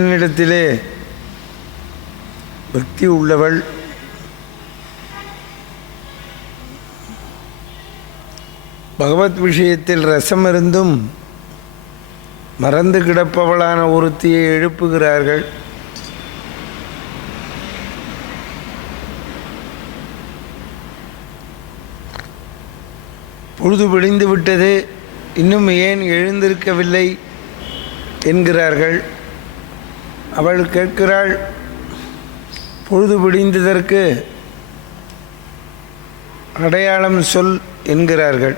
என்னிடத்திலே பக்தி உள்ளவள் பகவத் விஷயத்தில் ரசமிருந்தும் மறந்து கிடப்பவளான ஒருத்தியை எழுப்புகிறார்கள். பொழுது விடிந்து விட்டது, இன்னும் ஏன் எழுந்திருக்கவில்லை என்கிறார்கள். அவள் கேட்கிறாள், பொழுது விடிந்ததற்கு அடையாளம் சொல் என்கிறார்கள்.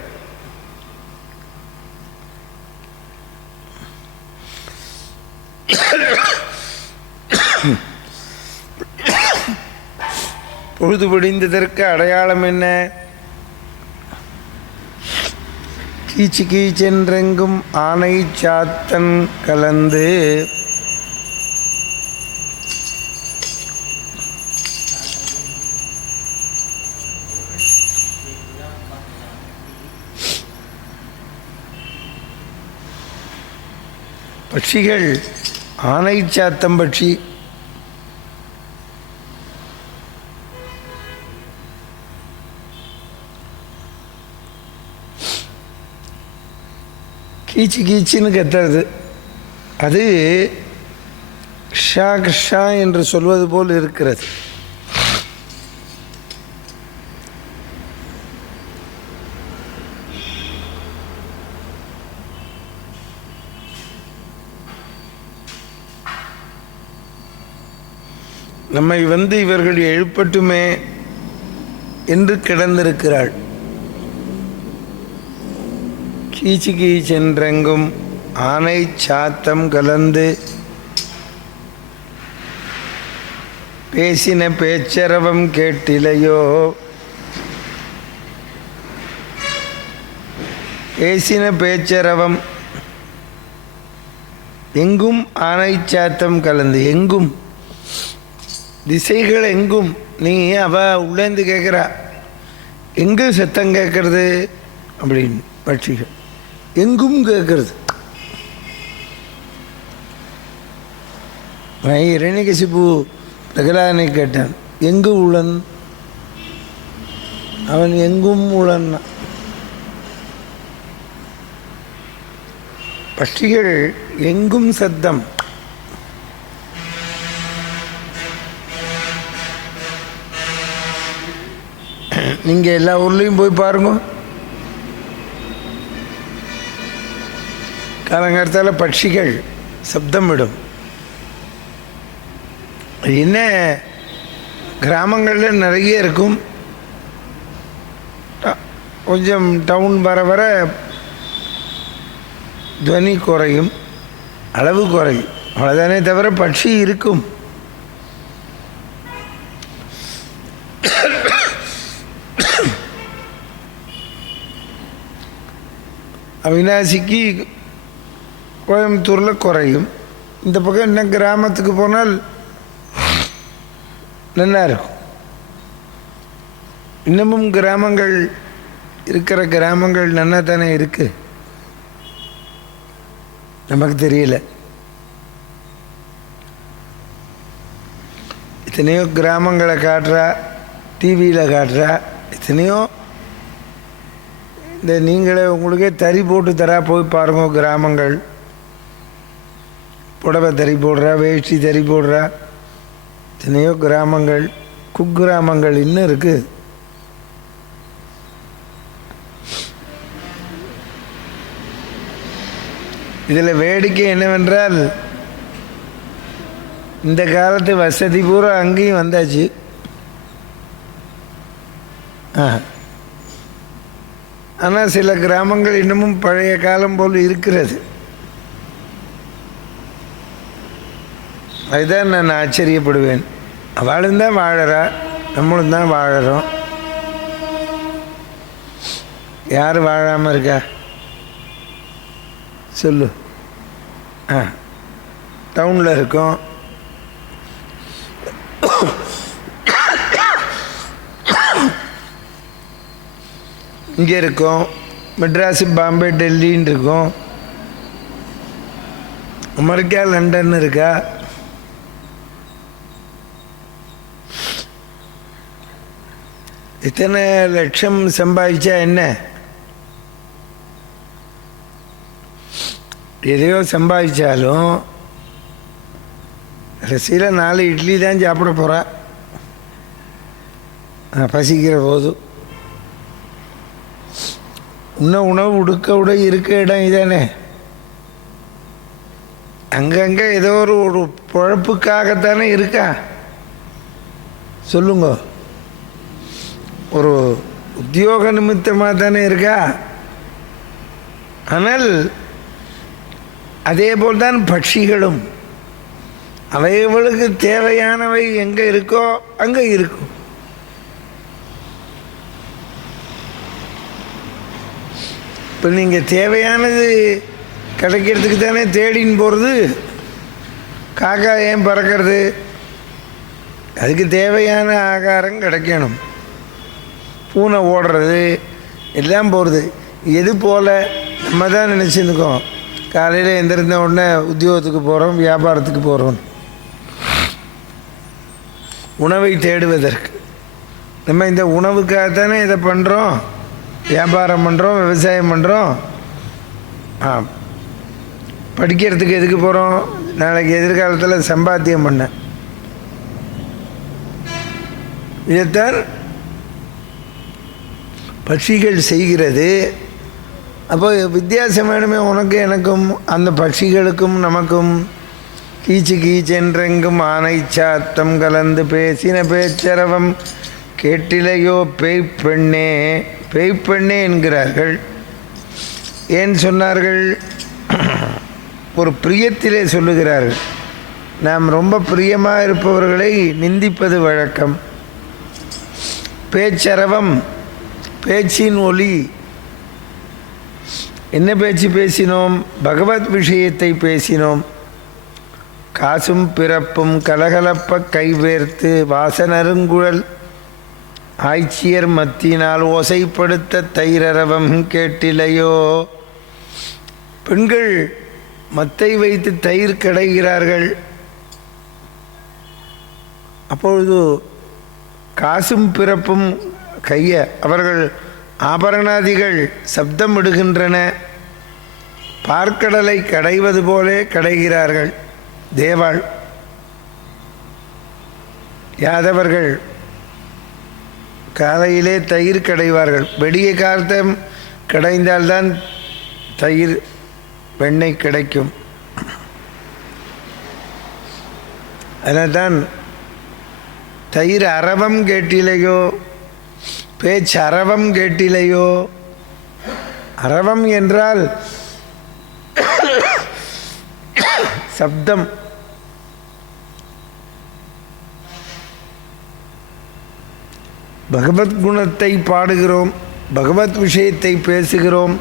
பொழுது விடிந்ததற்கு அடையாளம் என்ன? கீச்சு கீச்சென்றெங்கும் ஆனை சாத்தன் கலந்து பட்சிகள் ஆனை சாத்தம் பட்சி கீச்சு கீச்சுன்னு கத்துறது. அது ஷா ஷா என்று சொல்வது போல் இருக்கிறது. நம்மை இவர்கள் எழுப்பட்டுமே என்று கிடந்திருக்கிறாள். கீச்சு கீச்சென்றெங்கும் ஆனை சாத்தம் கலந்து பேசின பேச்சரவம் கேட்டிலையோ, பேசின பேச்சரவம் எங்கும் ஆனை சாத்தம் கலந்து, எங்கும் திசைகள் எங்கும். நீ அவ உள்ளேந்து கேட்குறா, எங்கு சத்தம் கேட்கறது அப்படின்னு. பட்சிகள் எங்கும் கேட்கறது. இரணிகசிபு பிரகலாதனை கேட்டான், எங்கு உளன்? அவன் எங்கும் உளன். பட்சிகள் எங்கும் சத்தம். நீங்கள் எல்லா ஊர்லேயும் போய் பாருங்க, காலங்காலத்தால் பட்சிகள் சப்தம் விடும். என்ன கிராமங்களில் நிறைய இருக்கும், கொஞ்சம் டவுன் வர வர துவனி குறையும், அளவு குறையும், அவ்வளோதானே தவிர பட்சி இருக்கும். அவினாசிக்கு கோயம்புத்தூரில் குறையும். இந்த பக்கம் இன்னும் கிராமத்துக்கு போனால் நல்லா இருக்கும். இன்னமும் கிராமங்கள் இருக்கிற கிராமங்கள் நல்லா தானே இருக்கு, நமக்கு தெரியல. எத்தனையோ கிராமங்களை காட்டுறா, டிவியில் காட்டுறா. எத்தனையோ இந்த நீங்களே உங்களுக்கே தறி போட்டு தரா, போய் பாருங்க. கிராமங்கள் புடவை தறி போடுறா, வேஷ்டி தறி போடுறா. எத்தனையோ கிராமங்கள், குக்கிராமங்கள் இன்னும் இருக்குது. இதில் வேடிக்கை என்னவென்றால், இந்த காலத்து வசதி பூரா அங்கேயும் வந்தாச்சு. ஆனால் சில கிராமங்கள் இன்னமும் பழைய காலம் போல் இருக்கிறது. அதுதான் நான் ஆச்சரியப்படுவேன். அவளும் தான் வாழறா, நம்மளும் தான் வாழறோம். யார் வாழாமல் இருக்கா சொல்லு? டவுனில் இருக்கோம், இங்கே இருக்கோம், மெட்ராஸு, பாம்பே, டெல்லின்னு இருக்கோம். அமெரிக்கா, லண்டன் இருக்கா. இத்தனை லட்சம் சம்பாதிச்சா என்ன? எதையோ சம்பாதிச்சாலும் கடைசியில் 4 இட்லி தான் சாப்பிட போகிறா பசிக்கிற போது. உணவு உடுக்க உடை இருக்க இடம் இதானே. அங்கங்கே ஏதோ ஒரு பொழப்புக்காகத்தானே இருக்கா சொல்லுங்க. ஒரு உத்தியோக நிமித்தமாக தானே இருக்கா. ஆனால் அதே போல்தான் பட்சிகளும் அவைகளுக்கு தேவையானவை எங்கே இருக்கோ அங்கே இருக்கும். இப்போ நீங்கள் தேவையானது கிடைக்கிறதுக்கு தானே தேடின்னு போகிறது. காக்கா ஏன் பறக்கிறது? அதுக்கு தேவையான ஆகாரம் கிடைக்கணும். பூனை ஓடுறது எல்லாம் போகிறது. எது போல் நம்ம தான் நினச்சிருக்கோம் காலையில் எந்திருந்த உடனே உத்தியோகத்துக்கு போகிறோம், வியாபாரத்துக்கு போகிறோம். உணவை தேடுவதற்கு நம்ம இந்த உணவுக்காகத்தானே இதை பண்ணுறோம். வியாபாரம் பண்ணுறோம், விவசாயம் பண்ணுறோம். படிக்கிறதுக்கு எதுக்கு போகிறோம்? நாளைக்கு எதிர்காலத்தில் சம்பாத்தியம் பண்ண. இதைத்தான் பட்சிகள் செய்கிறது. அப்போ வித்தியாசம் வேணுமே உனக்கு எனக்கும், அந்த பட்சிகளுக்கும் நமக்கும். கீச்சு கீச்சென்றெங்கும் ஆனை சாத்தம் கலந்து பேசின பேச்சரவம் கேட்டிலையோ பேய்ப்பெண்ணே. பேய்ப்பெண்ணே என்கிறார்கள். ஏன் சொன்னார்கள்? ஒரு பிரியத்திலே சொல்லுகிறார்கள். நாம் ரொம்ப பிரியமாக இருப்பவர்களை நிந்திப்பது வழக்கம். பேச்சரவம், பேச்சின் ஒலி. என்ன பேச்சு பேசினோம்? பகவத் விஷயத்தை பேசினோம். காசும் பிறப்பும் கலகலப்ப கைவேர்த்து வாசனருங்குழல் ஆய்ச்சியர் மத்தினால் ஓசைப்படுத்த தைரரவம் கேட்டிலையோ. பெண்கள் மத்தை வைத்து தயிர் கடைகிறார்கள். அப்பொழுது காசும் பிறப்பும் கைய அவர்கள் ஆபரணாதிகள் சப்தம் விடுகின்றன. பார்க்கடலை கடைவது போலே கடைகிறார்கள். தேவாள் யாதவர்கள் காலையிலே தயிர் கடைவார்கள். வெடிய கார்த்தம் கடைந்தால்தான் தயிர் வெண்ணெய் கிடைக்கும். அதனால்தான் தயிர் அரவம் கேட்டிலையோ, பேச்சு அரவம் கேட்டிலையோ. அரவம் என்றால் சப்தம். பகவத் குணத்தை பாடுகிறோம், பகவத் விஷயத்தை பேசுகிறோம்.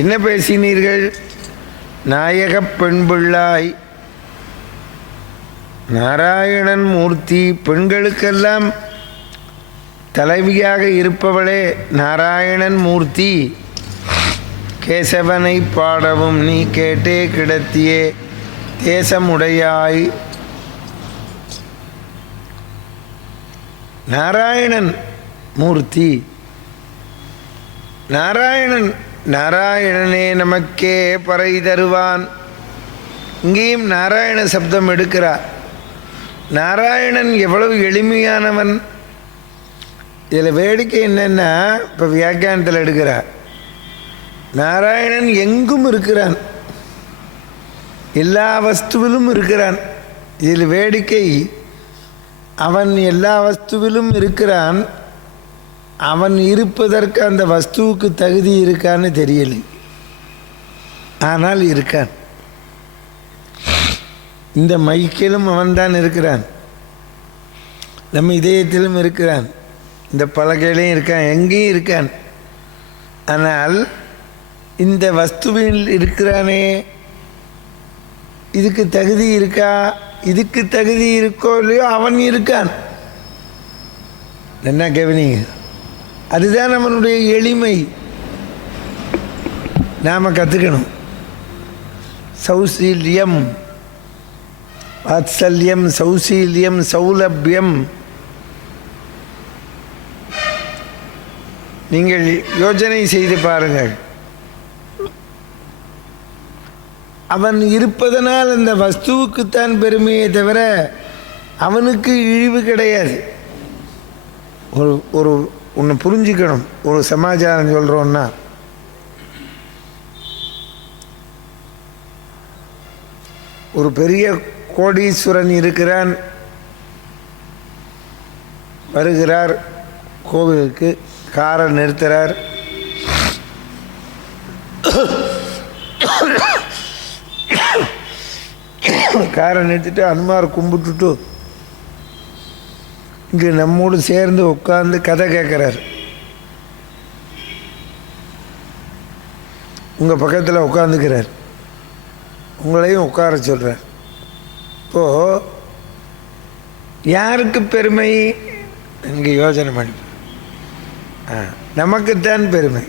என்ன பேசினீர்கள்? நாயகப் பெண்பிள்ளாய் நாராயணன் மூர்த்தி. பெண்களுக்கெல்லாம் தலைவியாக இருப்பவளே நாராயணன் மூர்த்தி. கேசவனை பாடவும் நீ கேட்டே கிடத்தியே தேசமுடையாய். நாராயணன் மூர்த்தி. நாராயணன், நாராயணனே நமக்கே பறை தருவான். இங்கேயும் நாராயண சப்தம் எடுக்கிறார். நாராயணன் எவ்வளவு எளிமையானவன். இதில் வேடிக்கை என்னென்னா, இப்போ வியாக்கியானத்தில் எடுக்கிறார். நாராயணன் எங்கும் இருக்கிறான், எல்லா வஸ்துவிலும் இருக்கிறான். இதில் வேடிக்கை, அவன் எல்லா வஸ்துவிலும் இருக்கிறான். அவன் இருப்பதற்கு அந்த வஸ்துவுக்கு தகுதி இருக்கான்னு தெரியலை, ஆனால் இருக்கான். இந்த மைக்கிலும் அவன்தான் இருக்கிறான், நம்ம இதயத்திலும் இருக்கிறான், இந்த பலகையிலையும் இருக்கான், எங்கேயும் இருக்கான். ஆனால் இந்த வஸ்துவில் இருக்கிறானே, இதுக்கு தகுதி இருக்கா? இதுக்கு தகுதி இருக்கோ இல்லையோ அவன் இருக்கான். என்ன கவனிங்க, அதுதான் அவனுடைய எளிமை. நாம் கற்றுக்கணும். சௌசீல்யம், வாத்சல்யம், சௌசீல்யம், சௌலபியம். நீங்கள் யோசனை செய்து பாருங்கள். அவன் இருப்பதனால் அந்த வஸ்துவுக்குத்தான் பெருமையை தவிர அவனுக்கு இழிவு கிடையாது. ஒரு ஒன்று புரிஞ்சுக்கணும். ஒரு சமாச்சாரம் சொல்கிறோன்னா, ஒரு பெரிய கோடீஸ்வரன் இருக்கிறான், வருகிறார் கோவிலுக்கு, காரை நிறுத்துகிறார். காரை நிறுத்திட்டு அனுமாரை கும்பிட்டுட்டு இங்கே நம்மோடு சேர்ந்து உட்கார்ந்து கதை கேட்குறார். உங்கள் பக்கத்தில் உட்காந்துக்கிறார், உங்களையும் உட்கார சொல்கிறார். இப்போது யாருக்கு பெருமை? இங்கே யோசனை பண்ணி, நமக்குத்தான் பெருமை.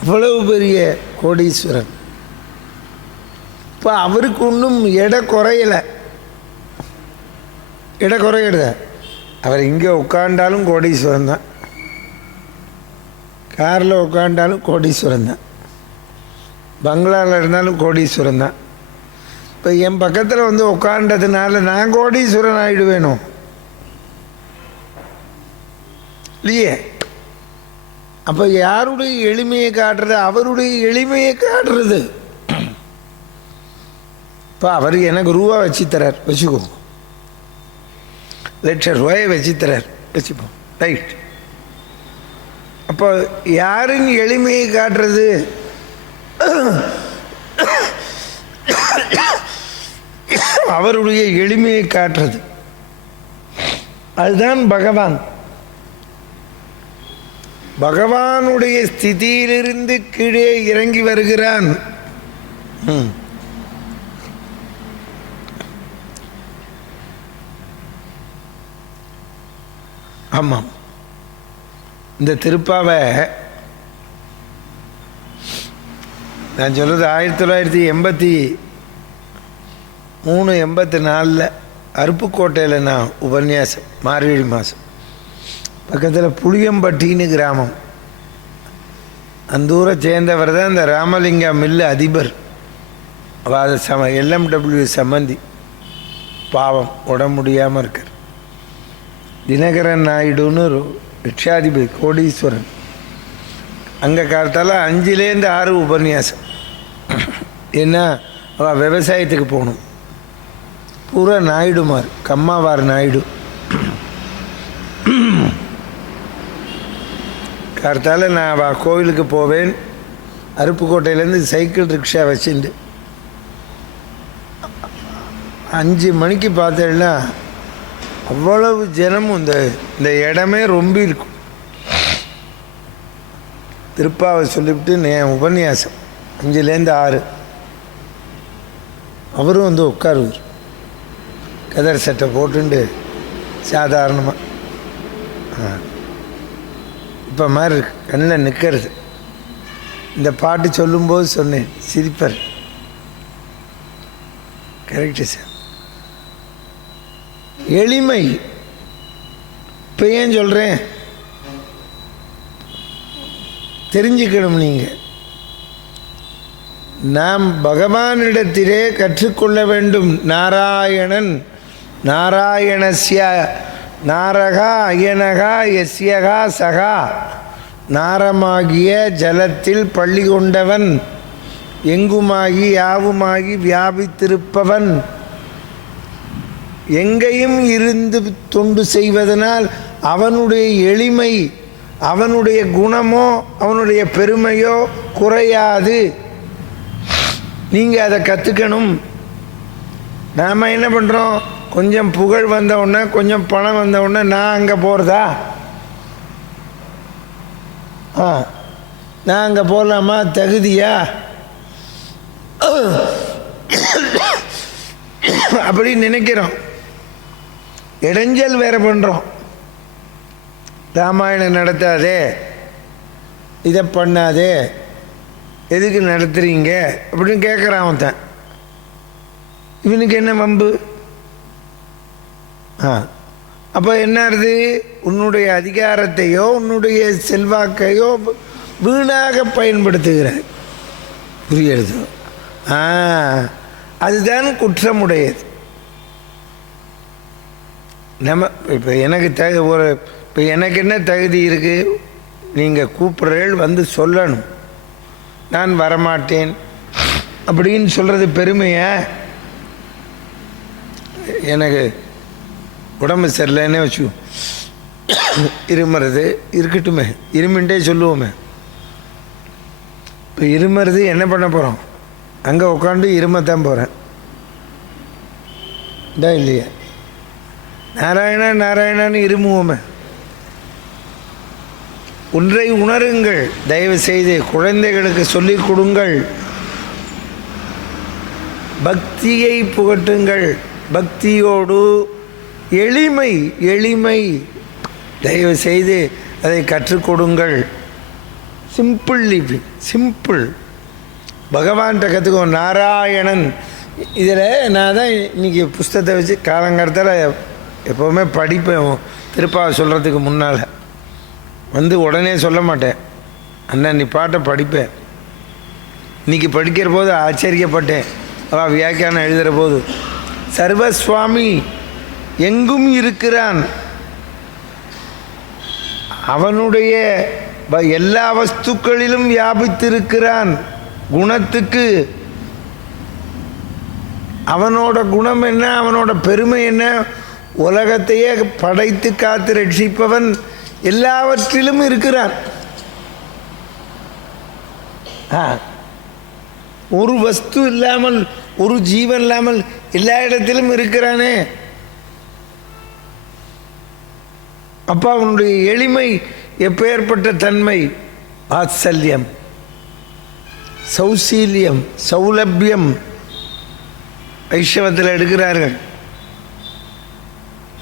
அவ்வளவு பெரிய கோடீஸ்வரன். இப்போ அவருக்கு ஒன்றும் எடை குறையலை. எடை குறையிடுத. அவர் இங்கே உட்காண்டாலும் கோடீஸ்வரன் தான், காரில் உட்காண்டாலும் கோடீஸ்வரன் தான், பங்களாவில் இருந்தாலும் கோடீஸ்வரன் தான். இப்போ என் பக்கத்தில் வந்து உட்காண்டதுனால நான் கோடீஸ்வரன் ஆகிடுவேனோ இல்லையே? அப்போ யாருடைய எளிமையை காட்டுறது? அவருடைய எளிமையை காட்டுறது. இப்போ அவர் எனக்கு ரூபா வச்சு தரார், வச்சுக்கோ. ₹1,00,000 வச்சு தரார், வச்சுப்போம், ரைட். அப்போ யாரின் எளிமையை காட்டுறது? அவருடைய எளிமையை காட்டுறது. அதுதான் பகவான். பகவானுடைய ஸ்திதியிலிருந்து கீழே இறங்கி வருகிறான். ஆமாம், இந்த திருப்பாவை நான் சொல்கிறது 1983-84 அருப்புக்கோட்டையில் நான் உபன்யாசம், மார்கழி மாதம். பக்கத்தில் புளியம்பட்டின்னு கிராமம். அந்த ஊரை சேர்ந்தவர் தான் இந்த ராமலிங்கா மில்லு அதிபர். அது LMW சம்பந்தி. பாவம், உடம்பு முடியாமல் இருக்கார். தினகரன் நாயுடுன்னு ஒரு ரிக்ஷாதிபதி, கோடீஸ்வரன். அங்கே காலத்தால் 5-6 உபன்யாசம். ஏன்னா அவள் விவசாயத்துக்கு போகணும். பூரா நாயுடுமார், கம்மாவார் நாயுடு. காலத்தால் நான் அவள் கோவிலுக்கு போவேன். அருப்புக்கோட்டையிலேருந்து சைக்கிள் ரிக்ஷா வச்சுட்டு 5 மணிக்கு பார்த்தேன்னா அவ்வளவு ஜனமும். இந்த இடமே ரொம்ப இருக்கும். திருப்பாவை சொல்லிவிட்டு என் உபன்யாசம் 5-6 அவரும் வந்து உட்காருவார், கதர் சட்டை போட்டுண்டு சாதாரணமாக. இப்போ மாதிரி கண்ணில் நிற்கிறது. இந்த பாட்டு சொல்லும்போது சொன்னேன், சிரிப்பர். Correct sir. எளிமை. இப்போ ஏன் சொல்கிறேன்? தெரிஞ்சுக்கணும். நீங்கள் நாம் பகவானிடத்திலே கற்றுக்கொள்ள வேண்டும். நாராயணன், நாராயணஸ்ய நாரகா அயனகா எஸ்யகா சகா. நாரமாகிய ஜலத்தில் பள்ளி கொண்டவன், எங்குமாகி யாவுமாகி வியாபித்திருப்பவன், எங்கேயும் இருந்து தொண்டு செய்வதனால் அவனுடைய எளிமை, அவனுடைய குணமோ அவனுடைய பெருமையோ குறையாது. நீங்கள் அதை கற்றுக்கணும். நாம் என்ன பண்ணுறோம்? கொஞ்சம் புகழ் வந்தவுடனே, கொஞ்சம் பணம் வந்தவுடனே நான் அங்கே போகிறதா? நான் அங்கே போகலாமா? தகுதியா? அப்படி நினைக்கிறோம். இடைஞ்சல் வேற பண்ணுறோம். ராமாயணம் நடத்தாதே, இதை பண்ணாதே, எதுக்கு நடத்துகிறீங்க அப்படின்னு கேட்குறான் அவன். இவனுக்கு என்ன வம்பு? அப்போ என்னது, உன்னுடைய அதிகாரத்தையோ உன்னுடைய செல்வாக்கையோ வீணாக பயன்படுத்துகிறாய். புரியுது? அதுதான் குற்றமுடையது. நம்ம இப்போ எனக்கு இப்போ எனக்கு என்ன தகுதி இருக்குது? நீங்கள் கூப்பிட்றீர்கள், வந்து சொல்லணும். நான் வரமாட்டேன் அப்படின்னு சொல்கிறது பெருமையா? எனக்கு உடம்பு சரியில்லைன்னே வச்சு இருமுறது இருக்கட்டுமே, இருமின்ட்டே சொல்லுவோமே. இப்போ இருமுறது என்ன பண்ண போகிறோம்? அங்கே உட்காந்து இருமத்தான் போகிறேன் இதான் இல்லையா? நாராயணா நாராயணான்னு இருமுவோமே. ஒன்றை உணருங்கள், தயவு செய்து குழந்தைகளுக்கு சொல்லிக் கொடுங்கள். பக்தியை புகட்டுங்கள். பக்தியோடு எளிமை, எளிமை தயவு செய்து அதை கற்றுக் கொடுங்கள். Simple living, simple. பகவான்கிட்ட கற்றுக்கோ. நாராயணன். இதில் நான் தான் இன்றைக்கி புஸ்தகத்தை வச்சு காலங்காலத்தில் எப்போவுமே படிப்பேன். திருப்பாவை சொல்கிறதுக்கு முன்னால் வந்து உடனே சொல்ல மாட்டேன். அண்ணா நீ பாட்டை படிப்பேன். இன்றைக்கி படிக்கிற போது ஆச்சரியப்பட்டேன். அவள் வியாக்கியானம் எழுதுகிற போது, சர்வஸ்வாமி எங்கும் இருக்கிறான், அவனுடைய எல்லா வஸ்துக்களிலும் வியாபித்திருக்கிறான். குணத்துக்கு அவனோட குணம் என்ன, அவனோட பெருமை என்ன? உலகத்தையே படைத்து காத்து ரட்சிப்பவன் எல்லாவற்றிலும் இருக்கிறான். ஒரு வஸ்து இல்லாமல், ஒரு ஜீவன் இல்லாமல் எல்லா இடத்திலும் இருக்கிறானே. அப்பா அவனுடைய எளிமை எப்பேற்பட்ட தன்மை! வாத்சல்யம், சௌசீல்யம், சௌலபியம் வைஷ்ணவத்தில் எடுக்கிறார்கள்.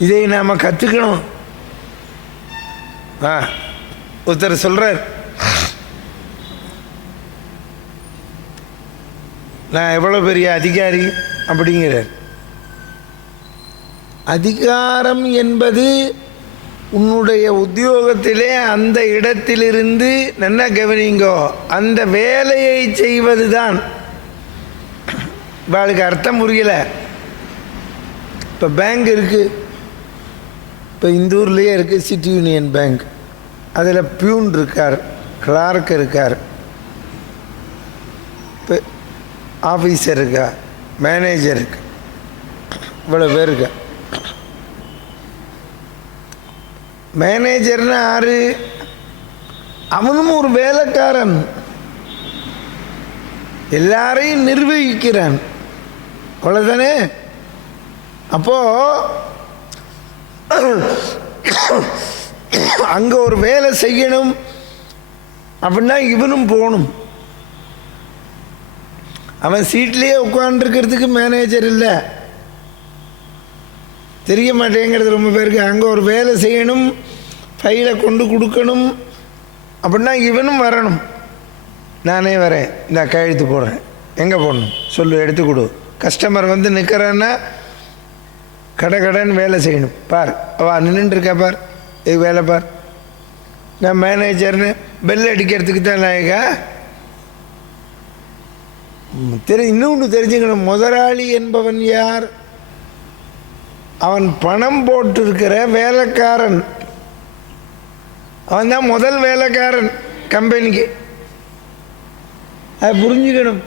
இதை நாம் கற்றுக்கணும். ஒருத்தர் சொல்கிறார், நான் எவ்வளோ பெரிய அதிகாரி அப்படிங்கிறார். அதிகாரம் என்பது உன்னுடைய உத்தியோகத்திலே அந்த இடத்திலிருந்து நல்லா கவனிங்கோ, அந்த வேலையை செய்வது தான். இவாளுக்கு அர்த்தம் புரியலை. இப்போ பேங்க் இருக்குது, இப்போ இந்த ஊர்லேயே இருக்குது சிட்டி யூனியன் பேங்க். அதில் பியூன் இருக்கார், கிளார்க் இருக்கார், இப்போ ஆஃபீஸர் இருக்கா, மேனேஜர் இருக்கு, இவ்வளோ பேர் இருக்கா. மேனேஜர்னா யாரு? அவனும் ஒரு வேலைக்காரன், எல்லாரையும் நிர்வகிக்கிறான், அவ்வளோதானே? அப்போ அங்கே ஒரு வேலை செய்யணும் அப்படின்னா இவனும் போகணும். அவன் சீட்லேயே உட்காந்துருக்கிறதுக்கு மேனேஜர் இல்லை, தெரிய மாட்டேங்கிறது ரொம்ப பேருக்கு. அங்கே ஒரு வேலை செய்யணும், ஃபைலை கொண்டு கொடுக்கணும் அப்படின்னா இவனும் வரணும். நானே வரேன், இந்த கையெழுத்து போடுறேன், எங்கே போடணும் சொல்லு, எடுத்து கொடு. கஸ்டமர் வந்து நிற்கிறான்னா கடன் வேலை செய்யணும். பார் அவ நின்றுருக்கா, பார் இது வேலை பார். நான் மேனேஜர்னு பெல் அடிக்கிறதுக்கு தான் நாயகா. இன்னொன்று தெரிஞ்சுக்கணும், முதலாளி என்பவன் யார்? அவன் பணம் போட்டிருக்கிற வேலைக்காரன், அவன் தான் முதல் வேலைக்காரன் கம்பெனிக்கு. அதை புரிஞ்சுக்கணும்.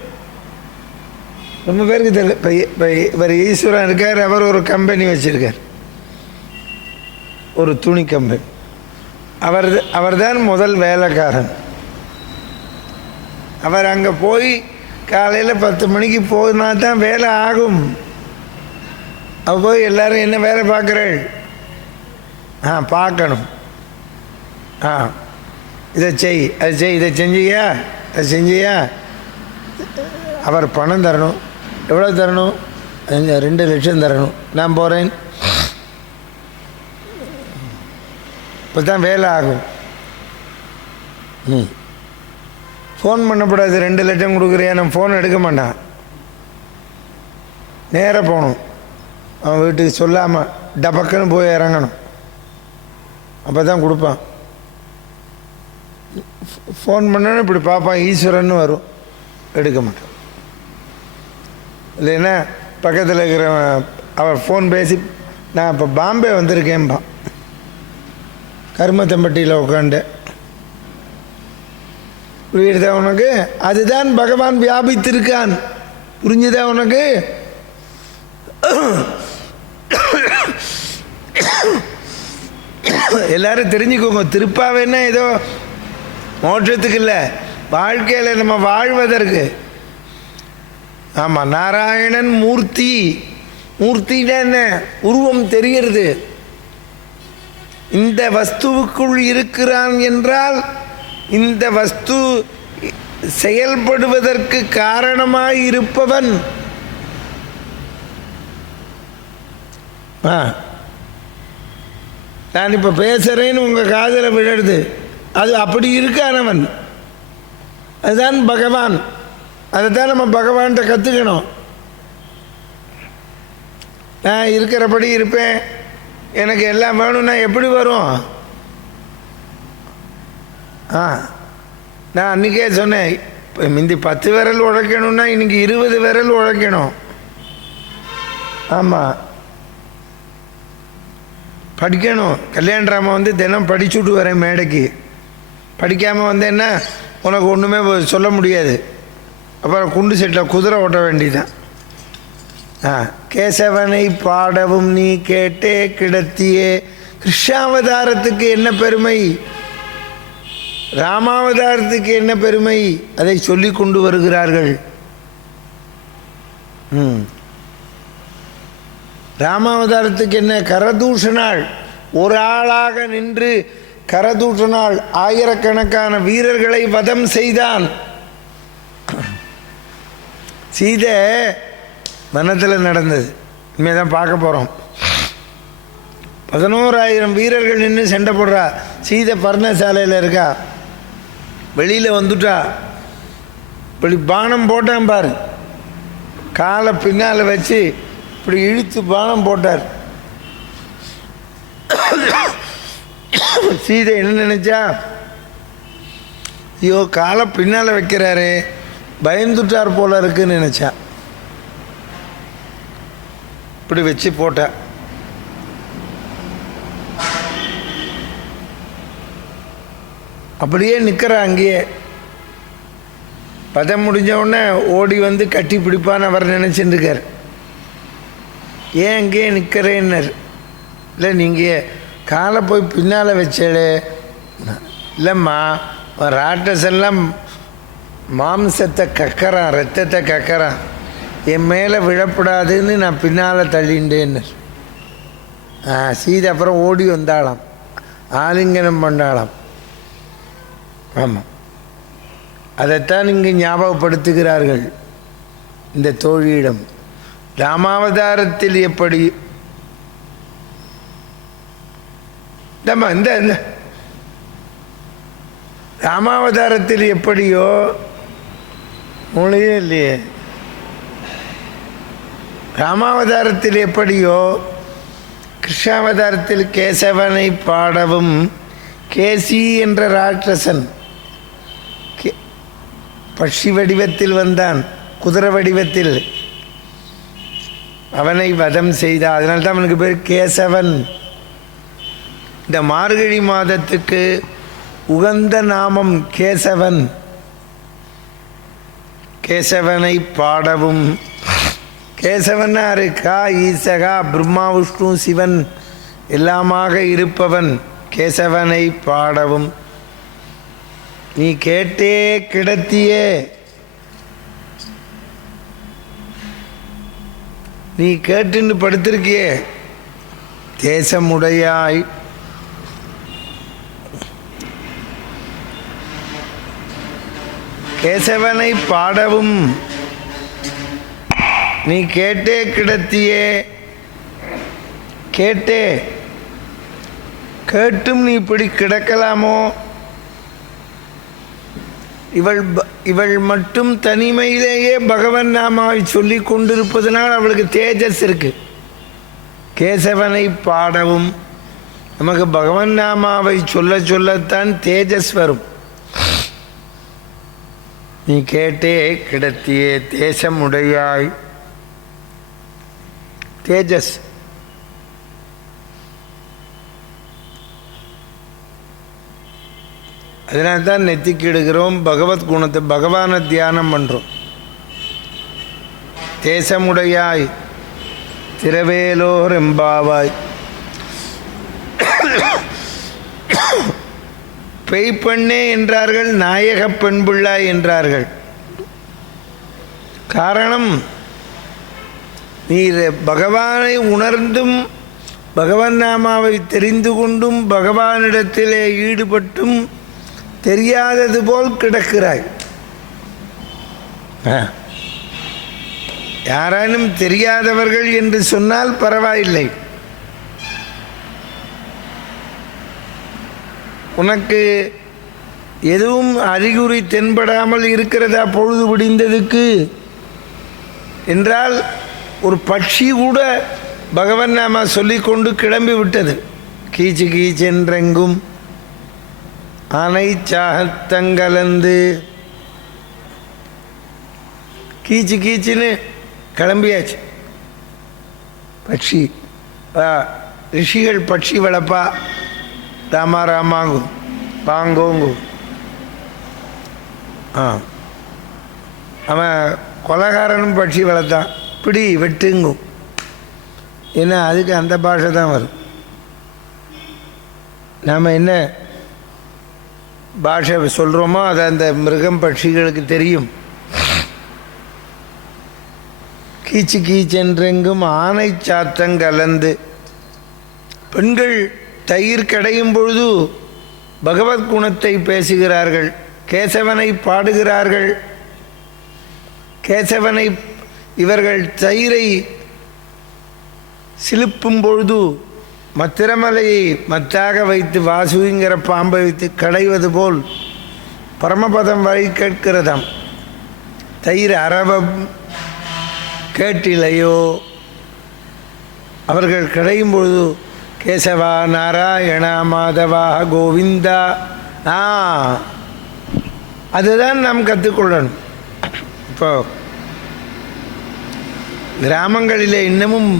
ரொம்ப பேருக்கு தெரியல. இப்போ இவர் ஈஸ்வரன் இருக்கார், அவர் ஒரு கம்பெனி வச்சுருக்கார், ஒரு துணி கம்பெனி. அவர் தான் முதல் வேலைக்காரன். அவர் அங்கே போய் காலையில் 10 மணிக்கு போனா தான் வேலை ஆகும். அவள் போய் எல்லோரும் என்ன வேலை பார்க்குறாள்? பார்க்கணும். இதை செய், அதை செய், இதை செஞ்சியா, அதை செஞ்சியா. அவர் பணம் தரணும். எவ்வளோ தரணும்? 2 லட்சம் தரணும். நான் போகிறேன். இப்போ தான் வேலை ஆகும். ஃபோன் பண்ணக்கூடாது. 2 லட்சம் கொடுக்குறியா? நான் ஃபோன் எடுக்க மாட்டான். நேராக போகணும். அவன் வீட்டுக்கு சொல்லாமல் டபக்குன்னு போய் இறங்கணும். அப்போ தான் கொடுப்பான். ஃபோன் பண்ணோன்னு இப்படி பார்ப்பான், ஈஸ்வரன் வரும், எடுக்க மாட்டான். இல்லைன்னா பக்கத்தில் இருக்கிறவன் அவர் ஃபோன் பேசி நான் இப்போ பாம்பே வந்திருக்கேன்பான், கருமத்தம்பட்டியில் உட்காண்டு. புரியுதா உனக்கு? அதுதான் பகவான் வியாபித்திருக்கான். புரிஞ்சுதா உனக்கு? எல்லாரும் தெரிஞ்சுக்கோங்க, திருப்பாவேன்னா ஏதோ மோட்சத்துக்கு இல்லை, வாழ்க்கையில் நம்ம வாழ்வதற்கு. ஆமாம், நாராயணன் மூர்த்தி. மூர்த்தினா என்ன? உருவம் தெரிகிறது. இந்த வஸ்துவுக்குள் இருக்கிறான் என்றால் இந்த வஸ்து செயல்படுவதற்கு காரணமாய் இருப்பவன். நான் இப்போ பேசுகிறேன்னு உங்கள் காதில் விழுது, அது அப்படி இருக்கானவன், அதுதான் பகவான். அதை தான் நம்ம பகவான்கிட்ட கற்றுக்கணும். நான் இருக்கிறபடி இருப்பேன், எனக்கு எல்லாம் வேணும்னா எப்படி வரும்? நான் அன்றைக்கே சொன்னேன், இப்போ முந்தி 10 விரல் உழைக்கணும்னா இன்றைக்கி 20 விரல் உழைக்கணும். ஆமாம், படிக்கணும். கல்யாண ராம வந்து தினம் படிச்சுட்டு வரேன் மேடைக்கு. படிக்காமல் வந்தேன்னா உனக்கு ஒன்றுமே சொல்ல முடியாது. அப்புறம் குண்டு செட்டில் குதிரை ஓட்ட வேண்டியதான். கேசவனை பாடவும் நீ கேட்டே கிடத்தியே. கிருஷ்ணாவதாரத்துக்கு என்ன பெருமை, ராமாவதாரத்துக்கு என்ன பெருமை, அதை சொல்லி கொண்டு வருகிறார்கள். ராமாவதாரத்துக்கு என்ன, கரதூஷணாள் ஒரு ஆளாக நின்று கரதூஷணாள் ஆயிரக்கணக்கான வீரர்களை வதம் செய்தான். சீதை வனத்தில் நடந்தது, இனிமே தான் பார்க்க போகிறோம். 11,000 வீரர்கள் நின்று சண்டை போடுறா. சீதை பர்ணசாலையில் இருக்கா, வெளியில் வந்துட்டா. இப்படி பானம் போட்டான் பாரு, காலை பின்னால் வச்சு இப்படி இழுத்து பானம் போட்டார். சீதை என்ன நினைச்சா, ஐயோ காலை பின்னால் வைக்கிறாரு, பயந்துட்டார் போல இருக்குன்னு நினைச்சா. இப்படி வச்சு போட்டா. அப்படியே நிற்கிற அங்கேயே. பதம் முடிஞ்ச உடனே ஓடி வந்து கட்டி பிடிப்பான்னு அவர் நினச்சிட்டு இருக்கார். ஏன் அங்கேயே நிற்கிறேன்னர். இல்லை நீங்கள் காலை போய் பின்னால் வச்சாலே. இல்லைம்மா, ராட்டசெல்லாம் மாம்சத்தை கக்கறான், ரத்தத்தை கக்கறான், என் மேலே விழப்படாதுன்னு நான் பின்னால் தள்ளிண்டேன்னு. சீதை அப்புறம் ஓடி வந்தாளாம், ஆலிங்கனம் பண்ணாளாம். ஆமாம், அதைத்தான் இங்கு ஞாபகப்படுத்துகிறார்கள் இந்த தோழியிடம். ராமாவதாரத்தில் எப்படி இந்த ராமாவதாரத்தில் எப்படியோ மொழியே இல்லையே. ராமாவதாரத்தில் எப்படியோ கிருஷ்ணாவதாரத்தில் கேசவனை பாடவும். கேசி என்ற ராட்சசன் பட்சி வடிவத்தில் வந்தான், குதிரை வடிவத்தில். அவனை வதம் செய்தான். அதனால்தான் அவனுக்கு பேர் கேசவன். இந்த மார்கழி மாதத்துக்கு உகந்த நாமம் கேசவன். கேசவனை பாடவும். கேசவன் யாரு? கா ஈசகா பிரம்மா விஷ்ணு சிவன் எல்லாமாக இருப்பவன். கேசவனை பாடவும். நீ கேட்டே கிடத்தியே, நீ கேட்டுன்னு படுத்திருக்கியே. தேசமுடையாய் கேசவனை பாடவும். நீ கேட்டே கிடத்தியே. கேட்டே, கேட்டும் நீ இப்படி கிடக்கலாமோ? இவள் மட்டும் தனிமையிலேயே பகவன் நாமாவை சொல்லி கொண்டிருப்பதனால் அவளுக்கு தேஜஸ் இருக்கு. கேசவனை பாடவும். நமக்கு பகவன் நாமாவை சொல்ல சொல்லத்தான் தேஜஸ் வரும். நீ கேட்டே கிடத்தியே தேசமுடையாய், தேஜஸ். அதனால தான் நெத்திக்கு எடுக்கிறோம், பகவத் குணத்தை பகவானை தியானம் பண்ணுறோம். தேசமுடையாய் திரவேலோர் எம்பாவாய். பெய்ப்பெண்ணே என்றார்கள், நாயக பெண்பிள்ளாய் என்றார்கள். காரணம், நீர் பகவானை உணர்ந்தும் பகவான் நாமாவை தெரிந்து கொண்டும் பகவானிடத்திலே ஈடுபட்டும் தெரியாதது போல் கிடக்கிறாய். யாரானும் தெரியாதவர்கள் என்று சொன்னால் பரவாயில்லை. உனக்கு எதுவும் அறிகுறி தென்படாமல் இருக்கிறதா பொழுது விடிந்ததுக்கு என்றால், ஒரு பட்சி கூட பகவன் நாம சொல்லிக்கொண்டு கிளம்பி விட்டது. கீச்சு கீச்சென்றெங்கும் ஆனை சாகத்தங்கலந்து, கீச்சு கீச்சுன்னு கிளம்பியாச்சு. பட்சி ரிஷிகள் பட்சி வளர்ப்பா, ராமா ராமாங்கும் பாங்கோங்கும். அவன் கொலகாரனும் பட்சி வளர்த்தான், பிடி வெட்டுங்கும். ஏன்னா அதுக்கு அந்த பாஷை தான் வரும். நாம் என்ன பாஷை சொல்கிறோமோ அது அந்த மிருகம் பட்சிகளுக்கு தெரியும். கீச்சு கீச்சென்றெங்கும் ஆனை சாத்தங்கலந்து. பெண்கள் தயிர் கடையும் பொழுது பகவத் குணத்தை பேசுகிறார்கள், கேசவனை பாடுகிறார்கள். கேசவனை இவர்கள் தயிரை சிலுப்பும் பொழுது மத்திரமலையை மத்தாக வைத்து வாசுங்கிற பாம்பை வைத்து கடைவது போல் பரமபதம் வரை கேட்கிறதாம். தயிர் அரவம் கேட்டிலையோ. அவர்கள் கடையும் பொழுது கேசவா நாராயணா மாதவா கோவிந்தா, அதுதான் நாம் கற்றுக்கொள்ளணும். இப்போ கிராமங்களில் இன்னமும்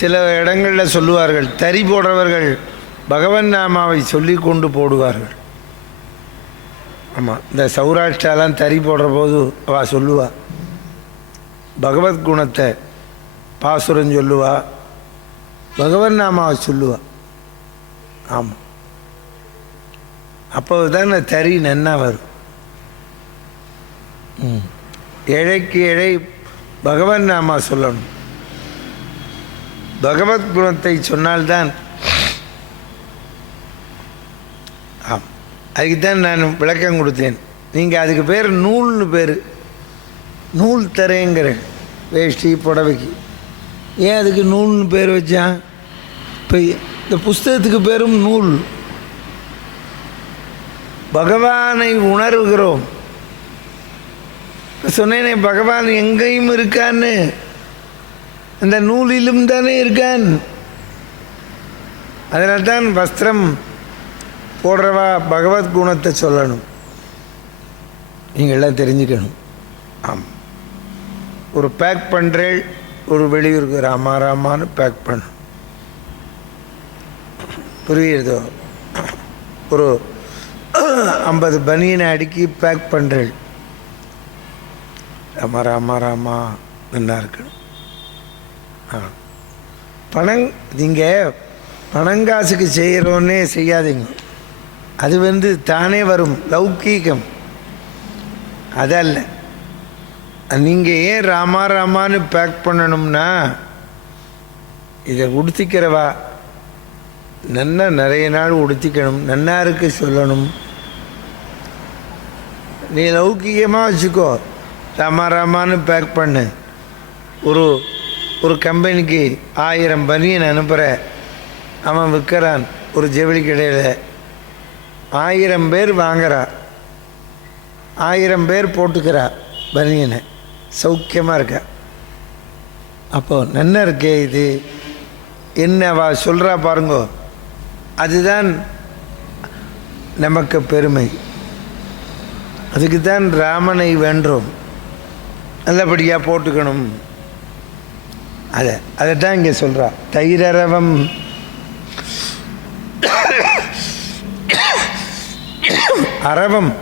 சில இடங்களில் சொல்லுவார்கள், தறி போடுறவர்கள் பகவன் நாமாவை சொல்லி கொண்டு போடுவார்கள். ஆமாம், இந்த சௌராஷ்டிராலாம் தறி போடுற போது அவள் சொல்லுவா, பகவத் குணத்தை பாசுரம் சொல்லுவா, பகவன் நாமாவை சொல்லுவா. ஆமாம், அப்போது தான் தறி நன்னா வரும். இழைக்கு இழை பகவன் நாமா சொல்லணும். பகவத் குணத்தை சொன்னால்தான். ஆம், அதுக்கு தான் நான் விளக்கம் கொடுத்தேன். நீங்கள் அதுக்கு பேர் நூல்னு பேர், நூல் தரேங்கிறேன் வேஷ்டி புடவைக்கு. ஏன் அதுக்கு நூல்னு பேர் வச்சான்? இப்போ இந்த புஸ்தகத்துக்கு பேரும் நூல். பகவானை உணர்கிறோம். சொன்னேனே, பகவான் எங்கேயும் இருக்கான்னு, அந்த நூலிலும் தானே இருக்கான். அதனால்தான் வஸ்திரம் போடுறவா பகவத் குணத்தை சொல்லணும். நீங்கள்லாம் தெரிஞ்சுக்கணும். ஆமாம், ஒரு பேக் பண்ணுறேள், ஒரு வெளியூருக்கு ராமா ராமான்னு பேக் பண்ண புரியுறதோ? ஒரு 50 பனியனை அடுக்கி பேக் பண்ணுறேள், ராமா ராமா ராமா நல்லா இருக்கணும். நீங்கள் பணங்காசுக்கு செய்கிறோன்னே செய்யாதீங்க. அது தானே வரும், லௌகீகம் அதல்ல. நீங்கள் ஏன் ராமா ராமான்னு பேக் பண்ணணும்னா, இதை உடுத்திக்கிறவா நன்னா நிறைய நாள் உடுத்திக்கணும், நன்னா இருக்கு சொல்லணும். நீ லௌகீகமாக வச்சுக்கோ, ராமா ராமான்னு பேக் பண்ணு. ஒரு கம்பெனிக்கு 1000 பனியன் அனுப்புகிற, அவன் விற்கிறான் ஒரு ஜவுளி கடையில், 1000 பேர் வாங்குறா, 1000 பேர் போட்டுக்கிறா பனியனை, சௌக்கியமாக இருக்கா. அப்போது நன்னா இருக்கே இது, என்னவா சொல்கிறா பாருங்கோ. அதுதான் நமக்கு பெருமை. அதுக்கு தான் ராமனை வென்றோம். நல்லபடியாக போட்டுக்கணும். அதைத்தான் இங்கே சொல்கிறா. தயிரரவம் அரவம்.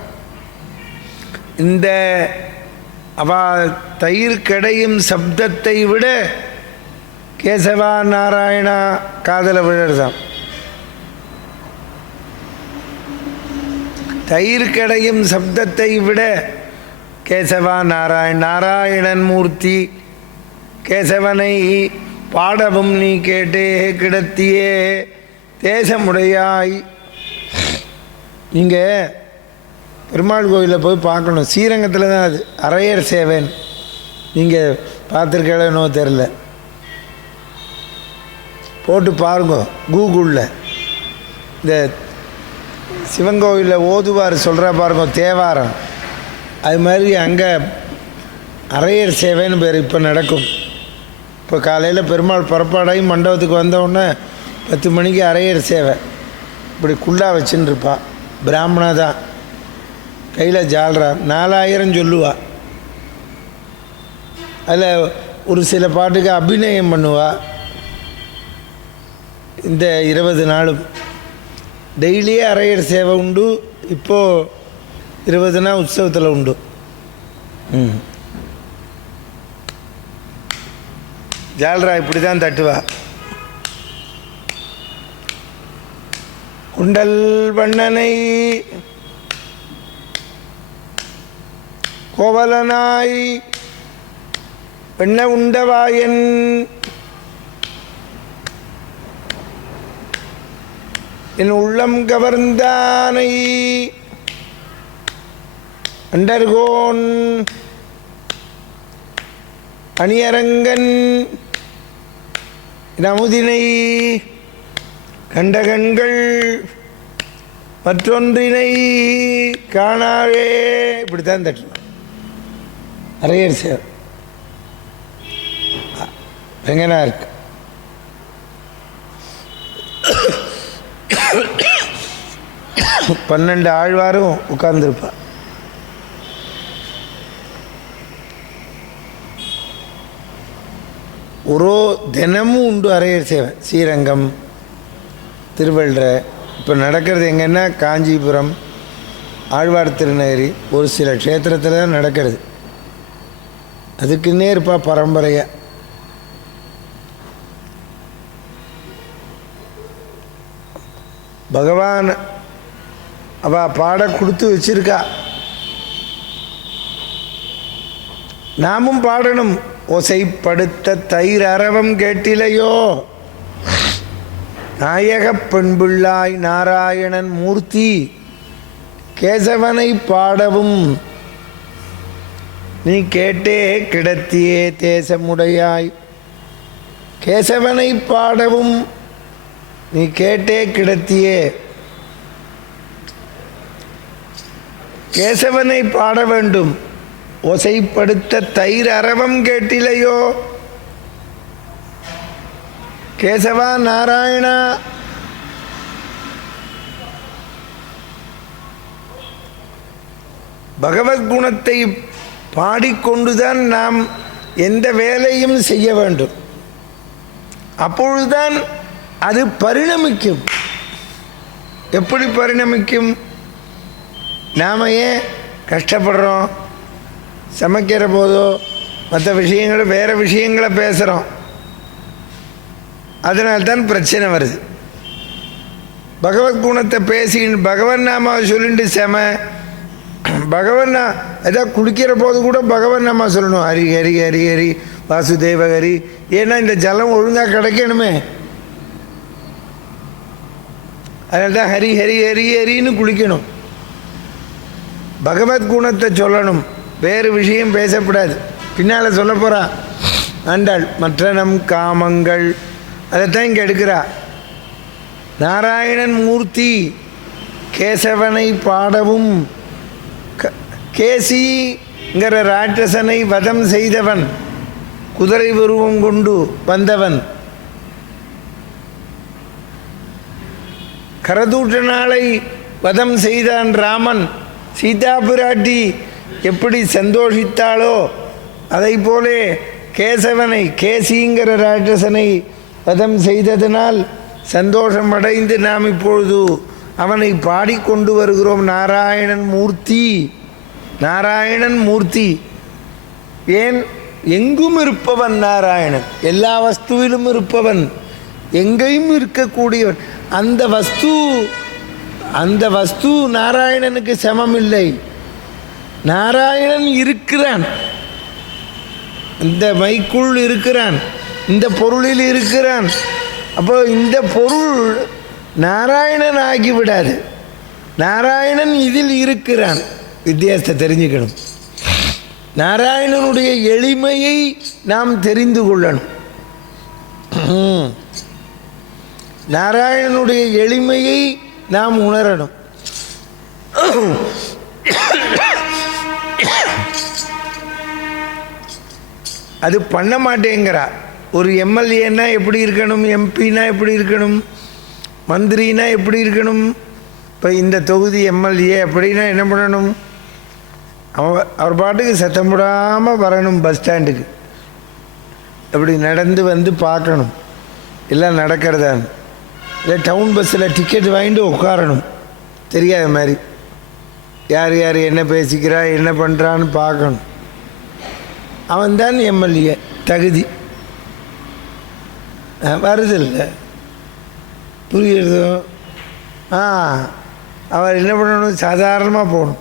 இந்த தயிர் கடையும் சப்தத்தை விட கேசவா நாராயணா காதல விழறதான். தயிர் கடையும் சப்தத்தை விட கேசவா நாராயணன் மூர்த்தி கேசவனை பாடவும் நீ கேட்டே கிடத்தியே தேசமுடையாய். நீங்கள் பெருமாள் கோயிலில் போய் பார்க்கணும். ஸ்ரீரங்கத்தில் தான் அது அரையர் சேவன். நீங்கள் பார்த்துருக்கேனோ தெரில, போட்டு பாருங்க கூகுளில். இந்த சிவன் கோயிலில் ஓதுவார் சொல்கிற பாருங்க தேவாரம், அது மாதிரி அங்கே அரையர் சேவைன்னு பேர் இப்போ நடக்கும். இப்போ காலையில் பெருமாள் புறப்பாடாகி மண்டபத்துக்கு வந்தவுடனே 10 மணிக்கு அரையர் சேவை. இப்படி குள்ளா வச்சுன்னு இருப்பா. பிராமணா தான், கையில் ஜால்ரா. 4000 சொல்லுவா. அதில் ஒரு சில பாட்டுக்கு அபிநயம் பண்ணுவா. இந்த 20 நாளும் டெய்லியே அரையர் சேவை உண்டு. இப்போது 20 நாள் உற்சவத்தில் உண்டு. ஜால்ரா இப்படி தான் தட்டுவா. குண்டல் வண்ணனை கோவலனாய் வெண்ண உண்டவாயன் என் உள்ளம் கவர்ந்தானை அண்டர்கோன் அணியரங்கன் அமுதினை கண்டகண்கள் மற்றொன்றினை காணாவே. இப்படித்தான் தட்டணும் அரையர் சேவை. எங்கன்னா இருக்கு. பன்னெண்டு ஆழ்வாரும் உட்கார்ந்துருப்பா. ஒரு தினமும் உண்டு அரையர் சேவை. ஸ்ரீரங்கம், திருவள்ளரை. இப்போ நடக்கிறது எங்கன்னா காஞ்சிபுரம், ஆழ்வார் திருநகரி, ஒரு சில க்ஷேத்திரத்தில் தான் நடக்கிறது. அதுக்குன்னே இருப்பா பரம்பரையாக. பகவான் அவள் பாட கொடுத்து வச்சிருக்கா. நாமும் பாடணும். ஓசைப்படுத்த தயிர் அரவம் கேட்டிலையோ நாயகப் பெண்பிள்ளாய் நாராயணன் மூர்த்தி கேசவனை பாடவும் நீ கேட்டே கிடத்தியே தேசமுடையாய். கேசவனை பாடவும் நீ கேட்டே கிடத்தியே. கேசவனை பாட வேண்டும். ஓசைப்படுத்த தயிர் அரவம் கேட்டிலையோ கேசவா நாராயணா. பகவத்குணத்தை பாடிக்கொண்டுதான் நாம் எந்த வேலையும் செய்ய வேண்டும். அப்பொழுதுதான் அது பரிணமிக்கும். எப்படி பரிணமிக்கும்? நாம் ஏன் கஷ்டப்படுறோம்? சமைக்கிற போதோ மற்ற விஷயங்களை வேறு விஷயங்களை பேசுகிறோம். அதனால்தான் பிரச்சனை வருது. பகவத்குணத்தை பேசி பகவன் நாமாவை சொல்லிட்டு பகவன் ஏதாவது குளிக்கிற போது கூட பகவன் நாமா சொல்லணும். ஹரி ஹரி ஹரி ஹரி வாசுதேவ ஹரி. ஏன்னா இந்த ஜலம் ஒழுங்காக கிடைக்கணுமே. அதனால தான் ஹரி ஹரி ஹரி ஹரின்னு குளிக்கணும். பகவத்குணத்தை சொல்லணும். வேறு விஷயம் பேசக்கூடாது. பின்னால் சொல்ல போகிறா ஆண்டாள். மற்ற நம் காமங்கள் அதைத்தான் இங்கே எடுக்கிறா. நாராயணன் மூர்த்தி கேசவனை பாடவும். கேசிங்கிற ராட்சசனை வதம் செய்தவன், குதிரை உருவம் கொண்டு வந்தவன். கரதூஷணாலை வதம் செய்தான் ராமன். சீதா பிராட்டி எப்படி சந்தோஷித்தாளோ அதை போலே கேசவனை, கேசிங்கிற ராட்சசனை வதம் செய்ததனால் சந்தோஷம் அடைந்து நாம் இப்பொழுது அவனை பாடிக்கொண்டு வருகிறோம். நாராயணன் மூர்த்தி, நாராயணன் மூர்த்தி. ஏன்? எங்கும் இருப்பவன் நாராயணன், எல்லா வஸ்துவிலும் இருப்பவன், எங்கேயும் இருக்கக்கூடியவன். அந்த வஸ்து நாராயணனுக்கு சமம் இல்லை. நாராயணன் இருக்கிறான், இந்த மைக்குள் இருக்கிறான், இந்த பொருளில் இருக்கிறான். அப்போ இந்த பொருள் நாராயணன் ஆகிவிடாது, நாராயணன் இதில் இருக்கிறான். வித்தியாசத்தை தெரிஞ்சுக்கணும். நாராயணனுடைய எளிமையை நாம் தெரிந்து கொள்ளணும். நாராயணனுடைய எளிமையை நாம் உணரணும். அது பண்ண மாட்டேங்கிறா. ஒரு எம்எல்ஏன்னா எப்படி இருக்கணும், எம்பினா எப்படி இருக்கணும், மந்திரினா எப்படி இருக்கணும். இப்போ இந்த தொகுதி எம்எல்ஏ அப்படின்னா என்ன பண்ணணும்? அவர் பாட்டுக்கு சத்தம் போடாமல் வரணும் பஸ் ஸ்டாண்டுக்கு. அப்படி நடந்து வந்து பார்க்கணும் எல்லாம் நடக்கிறதான்னு. இல்லை டவுன் பஸ்ஸில் டிக்கெட் வாங்கிட்டு உட்காரணும், தெரியாத மாதிரி யார் யார் என்ன பேசிக்கிறா என்ன பண்ணுறான்னு பார்க்கணும். அவன்தான் எம்எல்ஏ தகுதி. வருதில்லை, புரியுறதோ? அவர் என்ன பண்ணணும்? சாதாரணமாக போகணும்.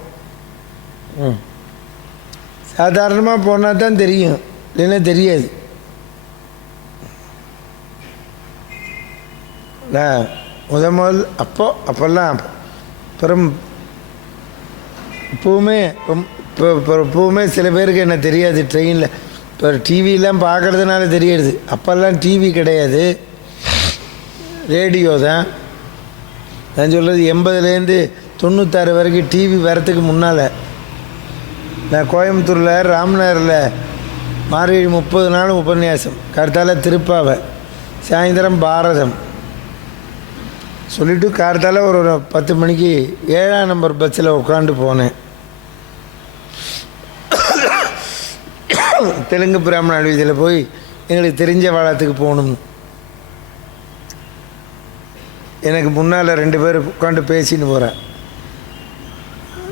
சாதாரணமாக போனால் தான் தெரியும், இல்லைன்னா தெரியாது. முதல் அப்போல்லாம் அப்புறம் இப்போவுமே சில பேருக்கு என்ன தெரியாது ட்ரெயினில். இப்போ டிவிலாம் பார்க்குறதுனால தெரியுது. அப்போல்லாம் டிவி கிடையாது, ரேடியோ தான். நான் சொல்கிறது 80லேருந்து 96 வரைக்கும் டிவி வரத்துக்கு முன்னால். நான் கோயம்புத்தூரில் ராம்நகரில் மார்கழி 30 நாள் உபன்யாசம், கார்த்தால திருப்பாவை, சாயந்தரம் பாரதம் சொல்லிவிட்டு கார்த்தால ஒரு 10 மணிக்கு 7ஆம் நம்பர் பஸ்ஸில் உட்காந்து போனேன். தெலுங்கு பிராமண வீதியில் போய் எங்களுக்கு தெரிஞ்ச வாழத்துக்கு போகணும். எனக்கு முன்னால் 2 பேர் உட்காந்து பேசின்னு போகிறேன்.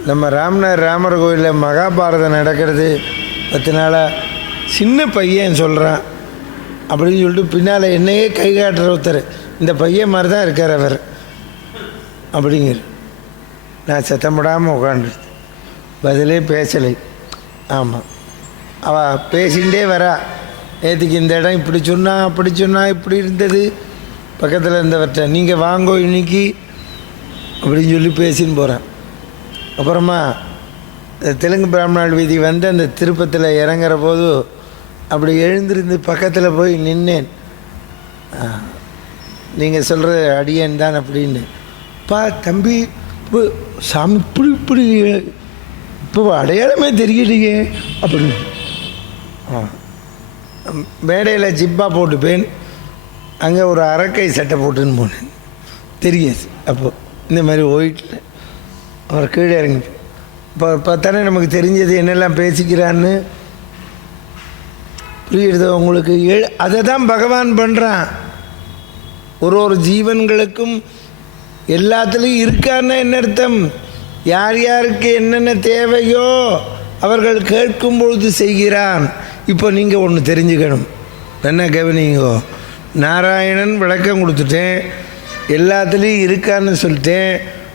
நம்ம ராமர் கோயிலில் மகாபாரதம் நடக்கிறது 10 நாளாக. சின்ன பையன் சொல்கிறான் அப்படின்னு சொல்லிட்டு பின்னால் என்னையே கை காட்டுற ஒருத்தர், இந்த பையன் மாதிரி தான் இருக்கார் அவர் அப்படிங்கிற. நான் சத்தம் போடாமல் உட்காந்து பதிலே பேசலை. ஆமாம், அவள் பேசிகிட்டே வரா. நேற்றுக்கு இந்த இடம் இப்படி சொன்னா அப்படி சொன்னா இப்படி இருந்தது, பக்கத்தில் இருந்தவர்கிட்ட நீங்கள் வாங்கோ இன்னைக்கு அப்படின்னு சொல்லி பேசின்னு போகிறேன். அப்புறமா தெலுங்கு பிராமணாள் வீதி வந்து அந்த திருப்பத்தில் இறங்குற போது அப்படி எழுந்திருந்து பக்கத்தில் போய் நின்னேன். நீங்கள் சொல்கிற அடியேன் தான் அப்படின்னு. பா தம்பி, இப்போ சாமி இப்படி இப்போ அடையாளமே தெரியலையே அப்படின்னு. மேடையில் ஜிப்பா போட்டுப்பேன், அங்கே ஒரு அரக்கை சட்டை போட்டுன்னு போனேன், தெரியாது. அப்போது இந்த மாதிரி ஒயிட்டில் அவர் கீழே இறங்கி இப்போ பார்த்தானே நமக்கு தெரிஞ்சது என்னெல்லாம் பேசிக்கிறான்னு புரியுறது உங்களுக்கு. அதை தான் பகவான் பண்ணுறான். ஒரு ஜீவன்களுக்கும் எல்லாத்துலேயும் இருக்கான்னா என்ன அர்த்தம்? யார் யாருக்கு என்னென்ன தேவையோ அவர்கள் கேட்கும் பொழுது செய்கிறான். இப்போ நீங்கள் ஒன்று தெரிஞ்சுக்கணும், என்ன கவனிங்கோ. நாராயணன் விளக்கம் கொடுத்துட்டேன், எல்லாத்துலேயும் இருக்கான்னு சொல்லிட்டேன்.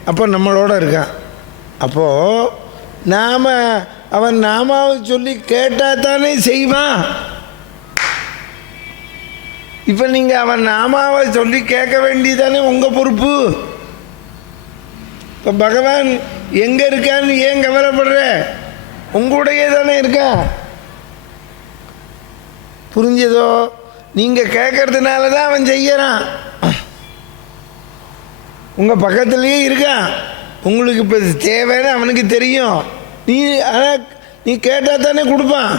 அப்போ நம்மளோட இருக்கான். அப்போது நாம் அவன் நாமாவை சொல்லி கேட்டால் தானே செய்வான். இப்போ நீங்கள் அவன் நாமாவை சொல்லி கேட்க வேண்டியதானே உங்கள் பொறுப்பு. இப்போ பகவான் எங்கே இருக்கான்னு ஏன் கவலைப்படுற? உங்களுடைய தானே இருக்கான். புரிஞ்சதோ? நீங்கள் கேட்கறதுனால தான் அவன் செய்யறான். உங்கள் பக்கத்துலேயே இருக்கான். உங்களுக்கு இப்போ தேவைன்னு அவனுக்கு தெரியும். நீ கேட்டால் தானே கொடுப்பான்.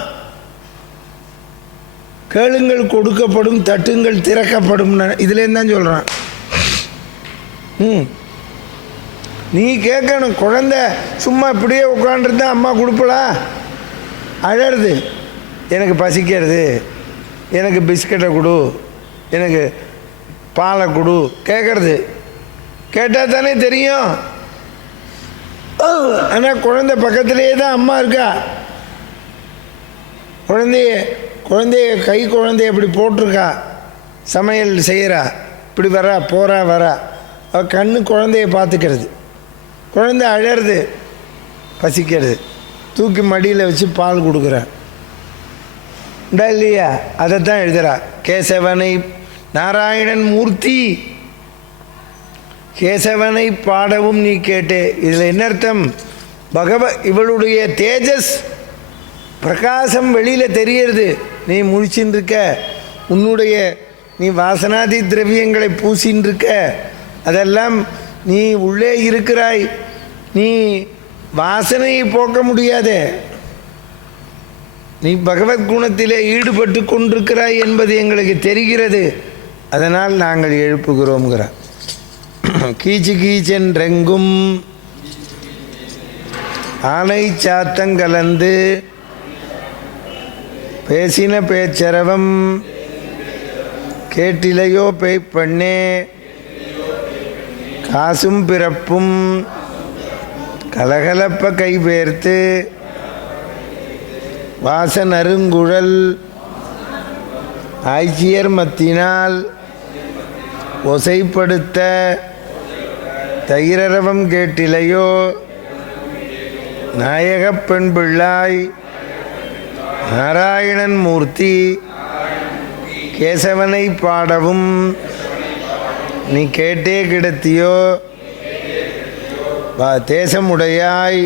கேளுங்கள் கொடுக்கப்படும், தட்டுங்கள் திறக்கப்படும். இதுலேருந்து தான் சொல்கிறான். நீ கேட்கணும். குழந்தை சும்மா இப்படியே உட்காண்டிருந்தா அம்மா கொடுப்பலா? அழறது, எனக்கு பசிக்கிறது, எனக்கு பிஸ்கட்டை கொடு, எனக்கு பாலை கொடு கேட்குறது. கேட்டால் தானே தெரியும். ஆனால் குழந்தை பக்கத்துலேயே தான் அம்மா இருக்கா. குழந்தைய கை குழந்தைய இப்படி போட்டிருக்கா, சமையல் செய்கிறா, இப்படி வரா போகிறா வரா, அவள் கண்ணு குழந்தைய பார்த்துக்கிறது. குழந்தை அழறது, பசிக்கிறது, தூக்கி மடியில் வச்சு பால் கொடுக்குறா இல்லையா? அதைத்தான் எழுதுறா. கேசவனை நாராயணன் மூர்த்தி கேசவனை பாடவும் நீ கேட்டே. இதில் என்ன அர்த்தம்? இவளுடைய தேஜஸ் பிரகாசம் வெளியில் தெரியறது. நீ முழிச்சின்னு இருக்க, நீ வாசனாதி திரவியங்களை பூசின்னு இருக்க, அதெல்லாம் நீ உள்ளே இருக்கிறாய். நீ வாசனையை போக்க முடியாதே, நீ பகவத்குணத்திலே ஈடுபட்டு கொண்டிருக்கிறாய் என்பது எங்களுக்கு தெரிகிறது. அதனால் நாங்கள் எழுப்புகிறோம்கிறார். கீச்சு கீச்சென்றெங்கும் ஆனை சாத்தங்கலந்து பேசின பேச்சரவம் கேட்டிலையோ பேய்ப்பண்ணே காசும் பிறப்பும் கலகலப்ப கைபேர்த்து வாசன் அருங்குழல் ஆய்ச்சியர் மத்தினால் ஒசைப்படுத்த தயிரரவம் கேட்டிலையோ நாயகப் பெண் பிள்ளாய் நாராயணன் மூர்த்தி கேசவனை பாடவும் நீ கேட்டே கிடத்தியோ தேசமுடையாய்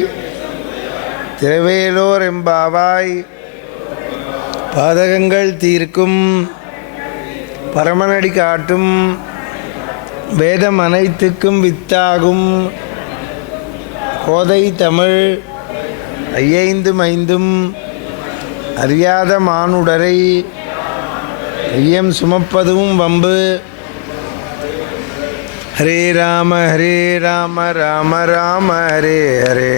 திரவேலோர் எம்பாவாய் பாதகங்கள் தீர்க்கும் பரமனடி காட்டும் வேதம் அனைத்துக்கும் வித்தாகும் கோதை தமிழ் ஐயைந்தும் ஐந்தும் அறியாத மானுடரை ஐயம் சுமப்பதும் வம்பு. ஹரே ராம ராம ராம ஹரே ஹரே.